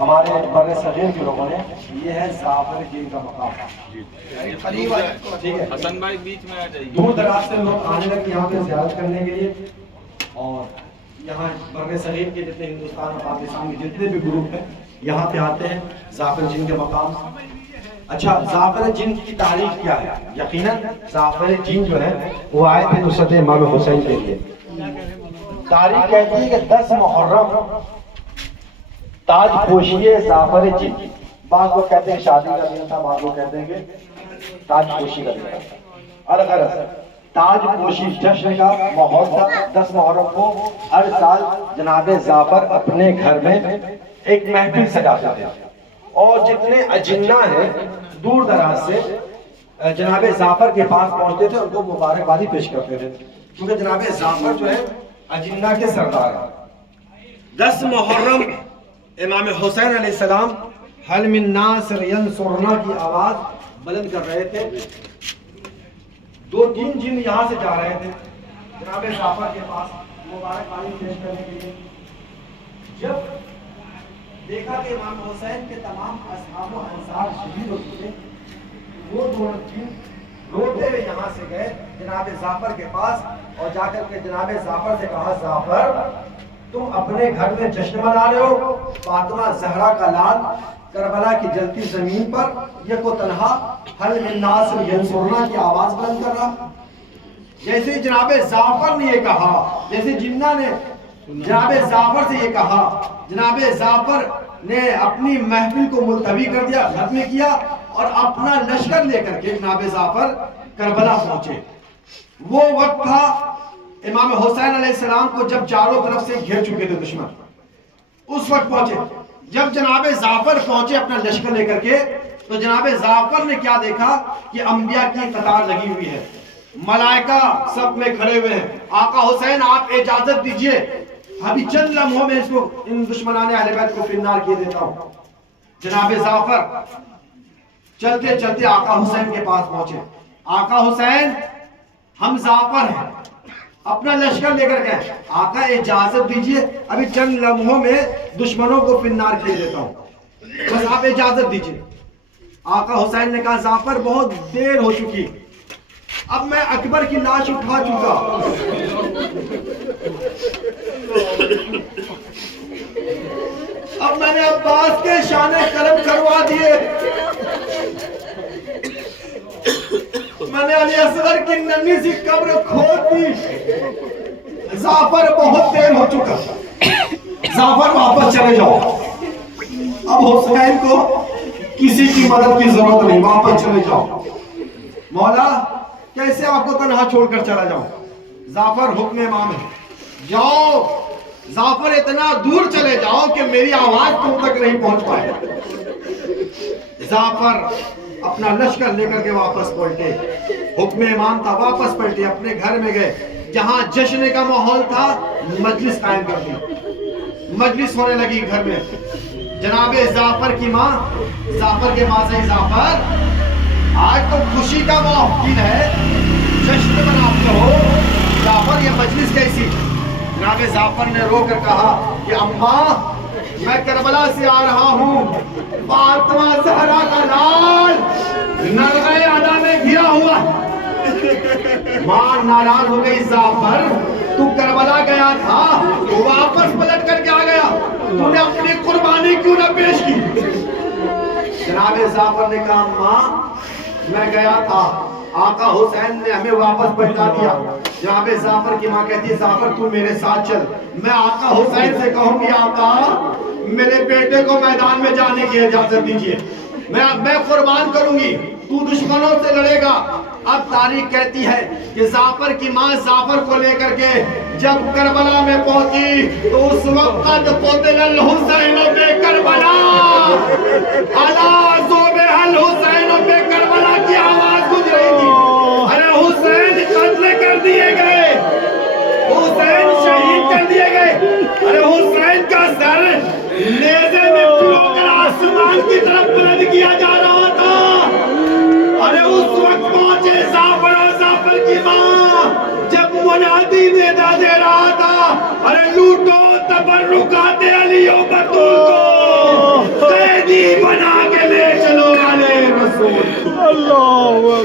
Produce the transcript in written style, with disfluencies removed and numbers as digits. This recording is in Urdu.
ہمارے بر صغیر کے لوگوں نے، یہ ہے زعفر جن کا مقام. ٹھیک ہے، حسن بھائی بیچ میں آ جائیے. دور دراز سے لوگ آنے لگے یہاں پہ زیارت کرنے کے لیے، اور یہاں بر صغیر کے جتنے ہندوستان اور پاکستان کے جتنے بھی گروپ ہیں یہاں پہ آتے ہیں زعفر جن کے مقام. اچھا، زعفر جن کی تاریخ کیا ہے؟ یقیناً زعفر جن جو ہے وہ آئے تھے نصرت امام حسین کے لیے. تاریخ کہتی ہے کہ 10 محرم تاج پوشی زعفر جن. بعض لوگ کہتے ہیں شادی کا دن تھا، بعض لوگ کہتے ہیں کہ تاج پوشی کا دن تھا. الغرض تاج پوشی جشن کا ماحول تھا. 10 محرم کو ہر سال جناب زعفر اپنے گھر میں ایک محفل سجاتے تھے، اور جتنے اجنہ ہیں دور دراز سے جناب زعفر کے پاس پہنچتے تھے، ان کو مبارکبادی پیش کرتے تھے، کیونکہ جناب زعفر جو ہے اجنہ کے سردار ہیں. 10 محرم امام حسین علیہ السلام حل من ناصر ینصرنا کی آواز بلند کر رہے تھے. 2-3 جن یہاں سے جا رہے تھے جناب زعفر کے پاس مبارکبادی پیش کرنے کے لیے. جب دیکھا کہ امام حسین کے تمام اصحاب و انصار شہید ہو چکے، وہ دونوں جن روتے ہوئے یہاں سے گئے جناب زعفر کے پاس، اور جا کر کے جناب زعفر سے کہا، زعفر تم اپنے گھر میں جشن منا رہے ہو، فاطمہ زہرا کا لال کربلا کی جلتی زمین پر یہ کو تنہا حل من ناصر ینصرنا کی آواز بلند کر رہا. جیسے جناب زعفر نے یہ کہا، جیسے جنہ نے جناب زعفر سے یہ کہا، جناب زعفر نے اپنی محفل کو ملتوی کر دیا، ختم کیا، اور اپنا لشکر لے کر کے جناب زعفر کربلا پہنچے. وہ وقت تھا امام حسین علیہ السلام کو جب چاروں طرف سے گھیر چکے تھے دشمن، اس وقت پہنچے. جب جناب زعفر پہنچے اپنا لشکر لے کر کے، تو جناب زعفر نے کیا دیکھا کہ انبیاء کی قطار لگی ہوئی ہے، ملائکہ سب میں کھڑے ہوئے ہیں. آقا حسین آپ اجازت دیجئے، ابھی چند لمحوں میں اس کو ان دشمنان اہل بیت کو فنار کیے دیتا ہوں. جناب زعفر چلتے چلتے آقا حسین کے پاس پہنچے. آقا حسین ہم زعفر ہیں، اپنا لشکر لے کر گئے، آقا اجازت دیجئے ابھی چند لمحوں میں دشمنوں کو فنار کیے دیتا ہوں، بس آپ اجازت دیجئے. آقا حسین نے کہا، زعفر بہت دیر ہو چکی، اب میں اکبر کی لاش اٹھا چکا، اب میں نے عباس کے شان قلم کروا دیے، میں نے علی اصغر کی ننھی سی قبر کھود دی، زعفر بہت دیر ہو چکا، زعفر واپس چلے جاؤ. اب حسین کو کسی کی مدد کی ضرورت نہیں، واپس چلے جاؤ. مولا کیسے آپ کو تنہا چھوڑ کر چلا جاؤں؟ زعفر حکم امام ہے، جاؤ. زعفر اتنا دور چلے جاؤ کہ میری آواز تم تک نہیں پہنچ پائے. زعفر اپنا لشکر لے کر کے واپس پلٹے، حکم امام تھا، واپس پلٹے، اپنے گھر میں گئے. جہاں جشن کا ماحول تھا مجلس قائم کر دی، مجلس ہونے لگی گھر میں. جناب زعفر کی ماں، زعفر کے ماں سے، زعفر آج تو خوشی کا موقع ہے، جشن مناتے ہو، زعفر یہ مجلس کیسی؟ جناب زعفر نے رو کر کہا کہ اماں میں کربلا سے آ رہا ہوں، فاطمہ زہرا کا لال نرغے ادا میں گھرا ہوا. ماں ناراض ہو گئی، زعفر تو کربلا گیا تھا، واپس پلٹ کر کے آ گیا، تو نے اپنی قربانی کیوں نہ پیش کی؟ جناب زعفر نے کہا، ماں میں گیا تھا، آقا حسین نے ہمیں واپس پلٹا دیا. جناب زعفر کی ماں کہتی ہے، زعفر تو میرے ساتھ چل، میں آقا حسین سے کہوں گی، آقا میرے بیٹے کو میدان میں جانے کی اجازت دیجیے، میں قربان کروں گی، تو دشمنوں سے لڑے گا. اب تاریخ کہتی ہے کہ زعفر کی ماں زعفر کو لے کر کے جب کربلا میں پہنچی تو اس وقت قد قتل الحسین بے کربلا، الا ذوب الحسین بے کربلا کی آواز گونج رہی تھی. ارے حسین قتل کر دیے گئے، حسین شہید کر دیے گئے. ارے حسین کا سر نیزے میں پلو کر آسمان کی طرف بلند کیا جا رہا تھا. ارے اس وقت پہنچے زعفر اور زعفر کی ماں جب منادی ندا دے رہا تھا، ارے لوٹو تبرکات علی و بطول کو، اللہ